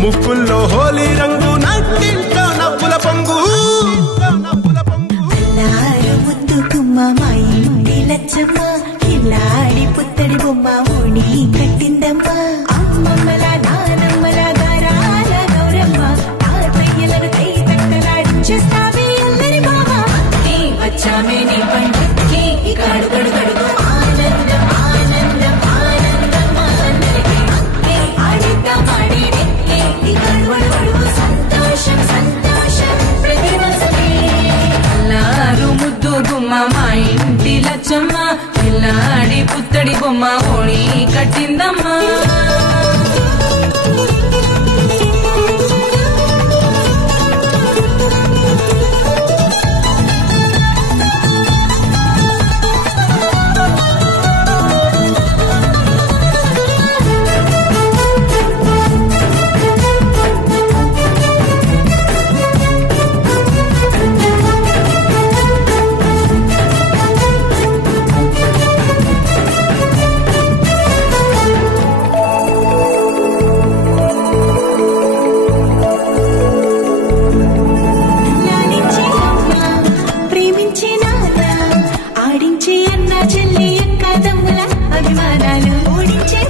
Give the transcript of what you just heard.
ముక్కుల్లో హోలీ రంగు నట్టింట్లో నవ్వుల పొంగు అల్లారు ముద్దు గుమ్మ మా ఇంటి లచ్చమ్మ కిల్లాడి పుత్తడి బొమ్మ ఓణి కట్టిందమ్మ అమ్మమ్మల నానమ్మల గారాల గౌరమ్మ తాతయ్యలను కై తట్టలాడించేస్తావే అల్లరి బావ వచ్చామే నీ పండుగకి ఇక అడుగడు గడుగు ఆనందం ఆనందం ఆనందం అందరికీ ఆడిద్దాం ఆడిడే ఇక అడుగడు సంతోషం సంతోషం ప్రతి మనసుకి అల్లారు ముద్దు గుమ్మ మా ఇంటి లచ్చమ్మ పిల్లాడి పుత్తడి బొమ్మ ఓణి కట్టిందమ్మా ఆడించే అన్న చెల్లి అక్క తమ్ముల అభిమానాలు ఓడించే